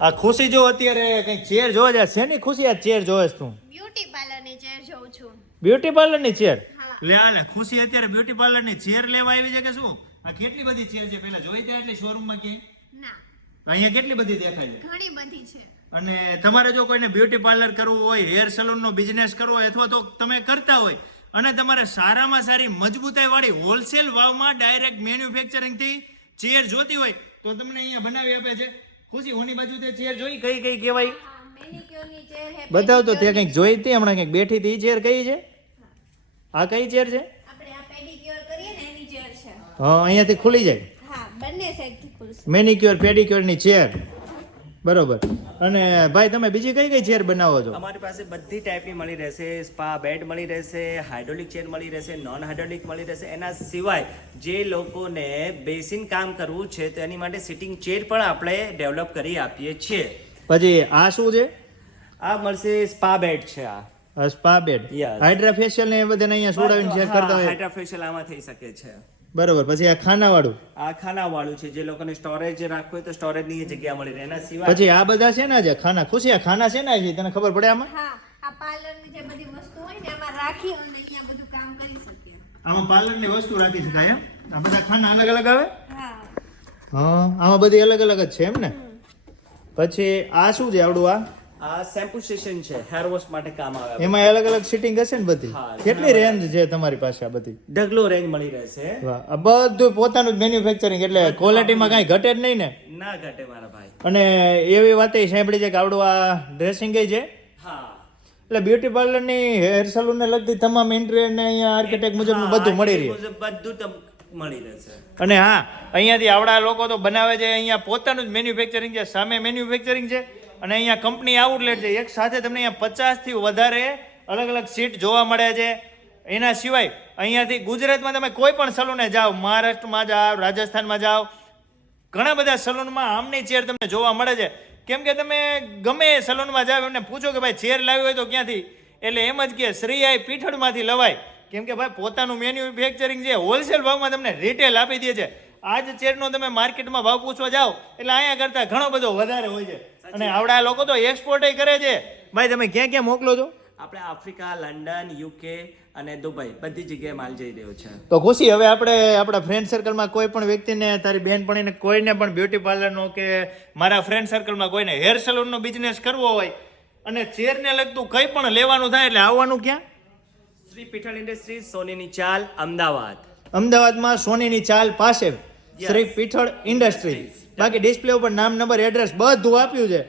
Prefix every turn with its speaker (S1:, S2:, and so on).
S1: આ ખુશી જો અત્યારે કઈ ચેર જોવા જાય શેની ખુશી આ ચેર જોવે છે તું.
S2: બ્યુટી પાર્લરની ચેર જોઉં છું.
S1: બ્યુટી પાર્લરની ચેર લે આ ખુશી અત્યારે બ્યુટી પાર્લરની ચેર લેવા આવી છે કે શું? આ કેટલી બધી ચેર છે? પેલા જોઈ ત્યાં એટલે શોરૂમમાં કે
S2: ના.
S1: અહીંયા કેટલી બધી દેખાય છે?
S2: ઘણી બધી છે.
S1: અને તમારે જો કોઈને બ્યુટી પાર્લર કરવું હોય હેર સલૂનનો બિઝનેસ કરવો હોય અથવા તો તમે કરતા હોય અને તમારે સારામાં સારી મજબૂતાઈ વાળી હોલસેલ ભાવમાં ડાયરેક્ટ મેન્યુફેક્ચરિંગથી ચેર જોતી હોય તો તમને અહીંયા બનાવી આપે છે. ખુશી ઓની બાજુ તે ચેર જોઈ કઈ કઈ કહેવાય? બતાવ તો તે
S2: pedicure
S1: કંઈક જોઈ હતી હમણાં કંઈક બેઠી હતી ચેર કઈ છે? આ કઈ ચેર છે?
S2: આપણે આ પેડિક્યોર કરીએ ને એની ચેર છે.
S1: હા અહીંયાથી ખુલી જાય. મેનિક્યોર પેડિક્યોરની ચેર. બરોબર. અને ભાઈ તમે બીજી કઈ કઈ ચેર બનાવો છો?
S3: અમારી પાસે બધી ટાઈપની મળી રહેશે. સ્પા બેડ મળી રહેશે હાઇડ્રોલિક ચેર મળી રહેશે નોન હાઇડ્રોલિક મળી રહેશે. એના સિવાય જે લોકોને બેસીન કામ કરવું છે તો એની માટે સિટિંગ ચેર પણ આપણે ડેવલપ કરી આપીએ છીએ.
S1: પછી આ શું છે?
S3: આ મળશે સ્પા બેડ છે આ.
S1: Spa bed
S3: hydrafacial
S1: hydra facial ને એ બધાને અહીંયા સોડાવીને ચેક કરતા હોય.
S3: હાઇડ્રા ફેશિયલ આમાં થઈ શકે છે.
S1: બરોબર પછી આ ખાના વાળું
S3: આ ખાના વાળું છે જે લોકોને સ્ટોરેજ રાખવું હોય તો સ્ટોરેજની જગ્યા મળી રહે. એના સિવાય
S1: પછી આ બધા છે ને જે ખાના ખુશી આ ખાના છે ને તને ખબર પડે આમાં?
S2: હા આ પાર્લરની જે બધી વસ્તુ હોય ને એમાં રાખી અને અહીંયા બધું કામ કરી શકીએ.
S1: આમાં પાર્લરની વસ્તુ રાખી શકાય એમ? આ બધા ખાના અલગ અલગ આવે?
S2: હા.
S1: હા આમાં બધી અલગ અલગ જ છે એમ ને? પછી આ શું છે આવડું આ?
S3: આ શેમ્પુ સ્ટેશન છે હેર વોશ માટે કામ આવે.
S1: એમાં અલગ અલગ સિટિંગ હશે ને બધી? કેટલી રેન્જ છે તમારી પાસે આ બધી?
S3: ઢગલો રેન્જ મળી રહેશે.
S1: વાહ આ બધું પોતાનું જ મેન્યુફેક્ચરિંગ એટલે ક્વોલિટીમાં કાંઈ ઘટે જ નહીં ને?
S3: ના ઘટે મારા ભાઈ.
S1: અને એવી વાત સાંભળી છે કે આવડું આ ડ્રેસિંગ છે?
S3: હા.
S1: એટલે બ્યુટી પાર્લરની હેર સલૂનને લગતી તમામ ઇન્ટિરિયર ને અહીંયા આર્કિટેક્ટ મુજબનું બધું મળી
S3: રહ્યું બધું મળી રહેશે
S1: અને હા, અહીંયાથી આવડા લોકો તો બનાવે છે, અહીંયા પોતાનું જ મેન્યુફેક્ચરિંગ છે, સામે મેન્યુફેક્ચરિંગ છે, અને અહીંયા કંપની આઉટલેટ છે. એક સાથે તમને અહીંયા પચાસથી વધારે અલગ અલગ સીટ જોવા મળે છે. એના સિવાય અહીંયાથી ગુજરાતમાં તમે કોઈ પણ સલૂને જાઓ, મહારાષ્ટ્રમાં જાઓ, રાજસ્થાનમાં જાઓ, ઘણા બધા સલૂનમાં આમની ચેર તમને જોવા મળે છે. કેમ કે તમે ગમે સલૂનમાં જાઓ, એમને પૂછો કે ભાઈ ચેર લાવી હોય તો ક્યાંથી? એટલે એમ જ કે શ્રીઆઈ પીઠળમાંથી લવાય. કેમ કે ભાઈ પોતાનું મેન્યુફેક્ચરિંગ છે હોલસેલ ભાવમાં તમને રિટેલ આપી દે છે આ જ ચેરનો તમે માર્કેટમાં ભાવ પૂછવા જાઓ એટલે અહીંયા કરતાં ઘણો બધો વધારે હોય છે. અને આવડા લોકો તો એક્સપોર્ટ કરે છે. ભાઈ તમે ક્યાં ક્યાં મોકલો છો?
S3: આપણે આફ્રિકા લંડન યુકે અને દુબઈ બધી જગ્યાએ માલ જઈ રહ્યો છે.
S1: તો ખુશી હવે આપણે આપણા ફ્રેન્ડ સર્કલમાં કોઈ પણ વ્યક્તિને તારી બેનપણીને કોઈને પણ બ્યુટી પાર્લરનો કે મારા ફ્રેન્ડ સર્કલમાં કોઈને હેર સલૂનનો બિઝનેસ કરવો હોય અને ચેરને લગતું કંઈ પણ લેવાનું થાય એટલે આવવાનું ક્યાં?
S3: શ્રી પીઠળ ઇન્ડસ્ટ્રી સોનીની ચાલ અમદાવાદ.
S1: અમદાવાદમાં સોનીની ચાલ પાસે શ્રી પીઠળ ઇન્ડસ્ટ્રી બાકી ડિસ્પ્લે ઉપર નામ નંબર એડ્રેસ બધું આપ્યું છે.